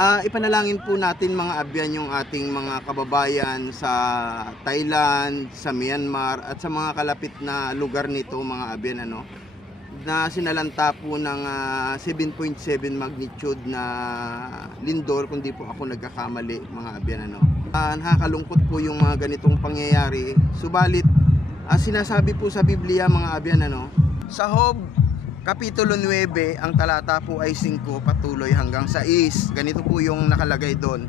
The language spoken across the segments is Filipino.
Ipanalangin po natin mga abyan yung ating mga kababayan sa Thailand, sa Myanmar at sa mga kalapit na lugar nito mga abyan na sinalanta po ng 7.7 magnitude na lindol kung di po ako nagkakamali mga abyan nakakalungkot po yung mga ganitong pangyayari. Subalit sinasabi po sa Biblia mga abyan sa Job Kapitulo 9, ang talata po ay 5 patuloy hanggang 6. Ganito po yung nakalagay doon.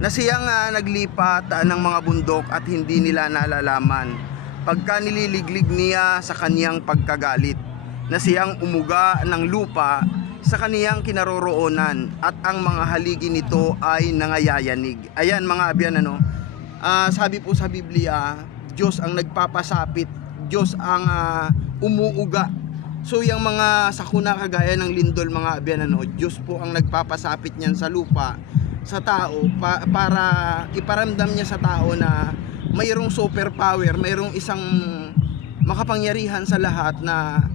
Na siyang naglipat ng mga bundok at hindi nila nalalaman. Pagka nililiglig niya sa kaniyang pagkagalit. Na siyang umuga ng lupa sa kaniyang kinaroroonan at ang mga haligi nito ay nangayayanig. Ayan mga abyan sabi po sa Biblia, Diyos ang nagpapasapit, Diyos ang umuuga. So yung mga sakuna kagaya ng lindol mga abyan Diyos po ang nagpapasapit niyan sa lupa sa tao para iparamdam niya sa tao na mayroong superpower, mayroong isang makapangyarihan sa lahat na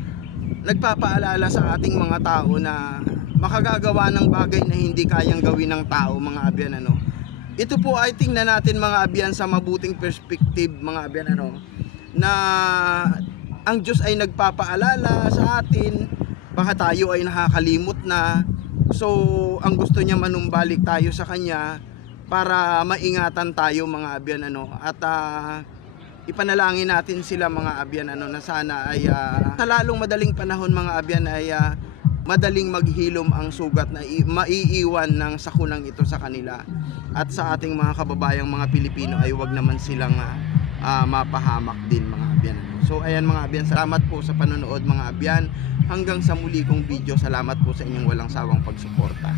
nagpapaalala sa ating mga tao na makagagawa ng bagay na hindi kayang gawin ng tao mga abyan Ito po ay tingnan natin mga abyan sa mabuting perspective mga abyan na ang Diyos ay nagpapaalala sa atin, baka tayo ay nakakalimot na. So ang gusto niya manumbalik tayo sa Kanya para maingatan tayo mga abyan at ipanalangin natin sila mga abyan na sana ay sa lalong madaling panahon mga abyan ay madaling maghilom ang sugat na maiiwan ng sakunang ito sa kanila. At sa ating mga kababayang mga Pilipino ay wag naman silang mapahamak din mga abyan So ayan mga abyan, salamat po sa panonood mga abyan. Hanggang sa muli kong video, salamat po sa inyong walang sawang pagsuporta.